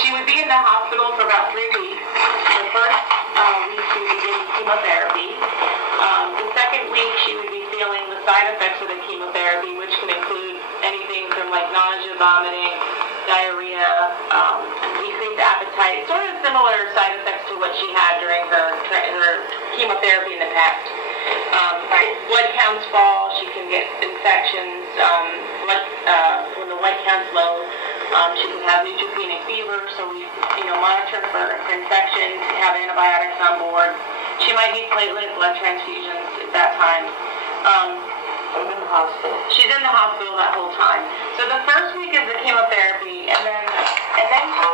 She would be in the hospital for about 3 weeks. The first week she would be getting chemotherapy. The second week she would be feeling the side effects of the chemotherapy, which can include anything from like nausea, vomiting, diarrhea, decreased appetite, sort of similar side effects to what she had during her chemotherapy in the past. Blood counts fall, she can get infections, when the white count's low, she can have neutropenic fever, so we monitor for infections, have antibiotics on board. She might need platelet blood transfusions at that time. I'm in the hospital. She's in the hospital that whole time. So the first week is the chemotherapy, and then she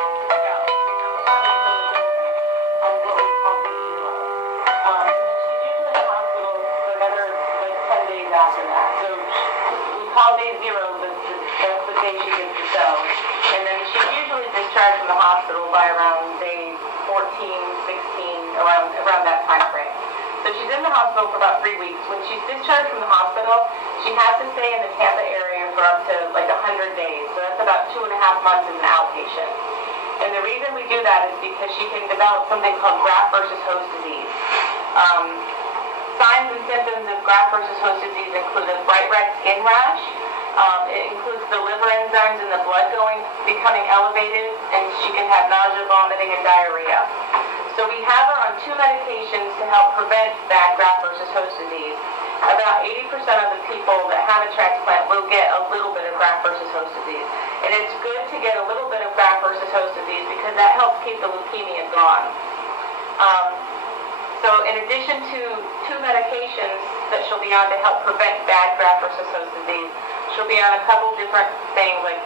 after that. So we call day 0, but that's the day she gets the cells. And then she's usually discharged from the hospital by around day 14, 16, around that time frame. So she's in the hospital for about 3 weeks. When she's discharged from the hospital, she has to stay in the Tampa area for up to like 100 days. So that's about 2.5 months as an outpatient. And the reason we do that is because she can develop something called graft versus host disease. Signs and symptoms of graft versus host disease include a bright red skin rash. It includes the liver enzymes in the blood becoming elevated, and she can have nausea, vomiting, and diarrhea. So we have her on 2 medications to help prevent that graft versus host disease. About 80% of the people that have a transplant will get a little bit of graft versus host disease. And it's good to get a little bit of graft versus host disease because that helps keep the leukemia gone. So in addition to 2 medications that she'll be on to help prevent bad graft versus host disease, she'll be on a couple different things like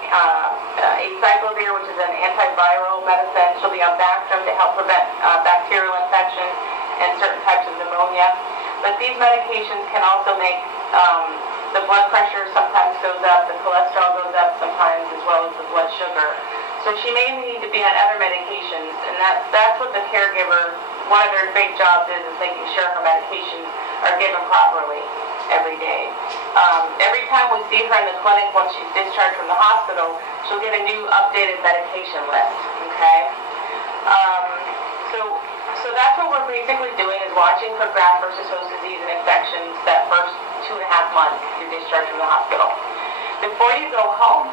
acyclovir, which is an antiviral medicine. She'll be on Bactrim to help prevent bacterial infection and certain types of pneumonia. But these medications can also make the blood pressure sometimes goes up, the cholesterol goes up sometimes, as well as the blood sugar. So she may need to be on other medications, and that's what the caregiver, one of their big jobs is making sure her medications are given properly every day. Every time we see her in the clinic once she's discharged from the hospital, she'll get a new updated medication list, okay? So that's what we're basically doing is watching for graft versus host disease and infections that first 2.5 months you're discharged from the hospital. Before you go home,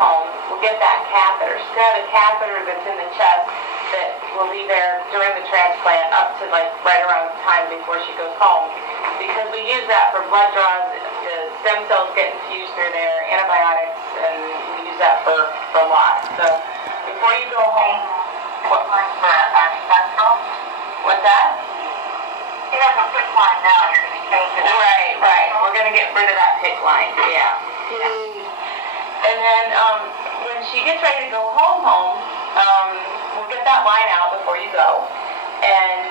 we'll get that catheter. She's got a catheter that's in the chest that will be there during the transplant up to like right around the time before she goes home. Because we use that for blood draws, the stem cells get infused through there, antibiotics, and we use that for a lot. So before you go home, what's that? She has a PICC line now. You're going to be changing it. Right. We're going to get rid of that PICC line. Yeah. And then when she gets ready to go home, we'll get that line out before you go. And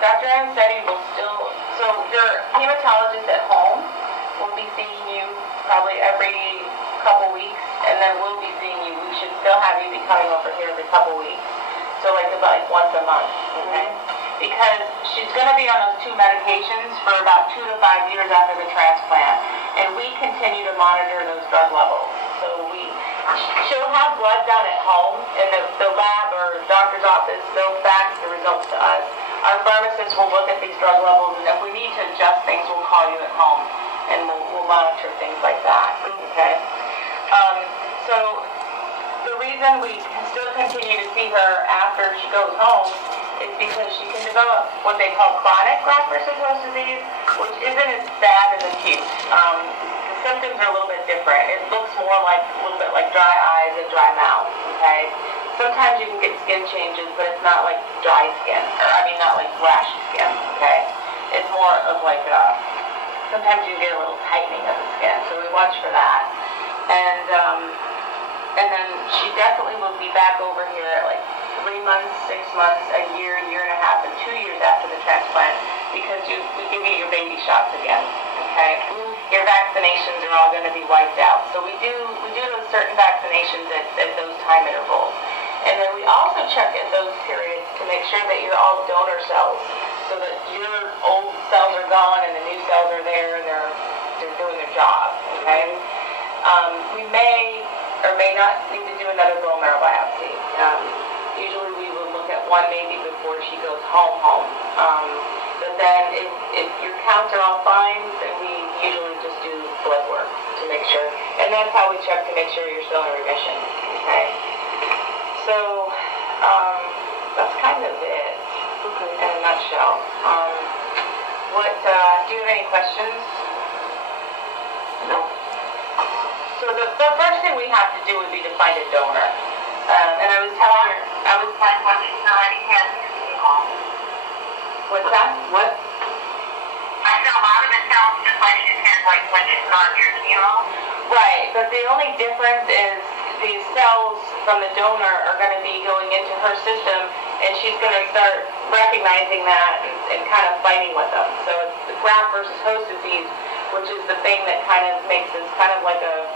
Dr. Ansetti will still, so your hematologist at home will be seeing you probably every couple weeks, and then we'll be seeing you. We should still have you be coming over here every couple weeks. So like about once a month, okay? Because she's going to be on those 2 medications for about 2 to 5 years after the transplant, and we continue to monitor those drug levels. So she'll have blood done at home, and the lab or doctor's office, they'll fax the results to us. Our pharmacist will look at these drug levels, and if we need to adjust things, we'll call you at home, and we'll monitor things like that, okay? So the reason we still continue to see her after she goes home is because she can develop what they call chronic graft versus host disease, which isn't as bad as acute. The symptoms are a little bit different. It looks more like a little bit like dry eyes and dry mouth, okay? Sometimes you can get skin changes, but it's not like dry skin, not like rashy skin, okay? It's more of like, sometimes you get a little tightening of the skin, so we watch for that. And then she definitely will be back over here at like 3 months, 6 months, a year, year and a half, and 2 years after the transplant, because we give you your baby shots again, okay? Your vaccinations are all going to be wiped out. So we do those certain vaccinations at those time intervals. And then we also check at those periods to make sure that you're all donor cells, so that your old cells are gone and the new cells are there and they're doing their job, okay? We may or may not need to do do another bone marrow biopsy. Usually we would look at one maybe before she goes home. But then if your counts are all fine, then we usually just do blood work to make sure. And that's how we check to make sure you're still in remission. Okay? So, that's kind of it in a nutshell. Do you have any questions? No. So the first thing we have to do would be to find a donor. And I was telling her, Like when she's already had chemo. what's that? What? I said a lot of it sounds just like she's had like when she's gone through chemo. Right, but the only difference is these cells from the donor are going to be going into her system, and she's going to start recognizing that and kind of fighting with them. So it's the graft versus host disease, which is the thing that kind of makes this kind of like a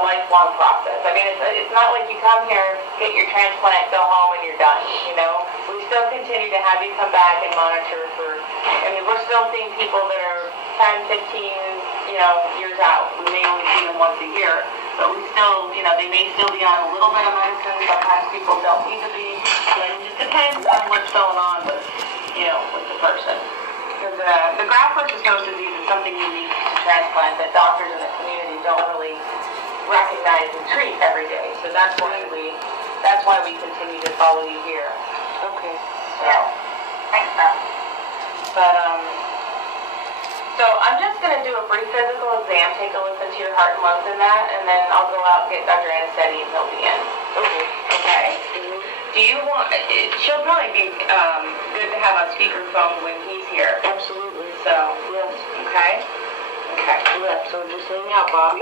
lifelong process. I mean, it's not like you come here, get your transplant, go home, and you're done, you know? We still continue to have you come back and monitor we're still seeing people that are 10, 15, years out. We may only see them once a year, but we still, they may still be on a little bit of medicine. Sometimes people don't need to be. It just depends on what's going on with the person. Because the graft versus host disease is something unique to transplant that doctors in the community don't really recognize and treat every day. So that's why we continue to follow you here. Okay. So, Thanks, Beth. but so I'm just going to do a brief physical exam, take a listen to your heart and lungs in that, and then I'll go out and get Dr. Anicetti and he'll be in. Okay. Okay? Do you want? She'll probably be good to have on speakerphone when he's here. Absolutely. So, Yes. okay? Okay. Yeah, so just hang out, Bobby.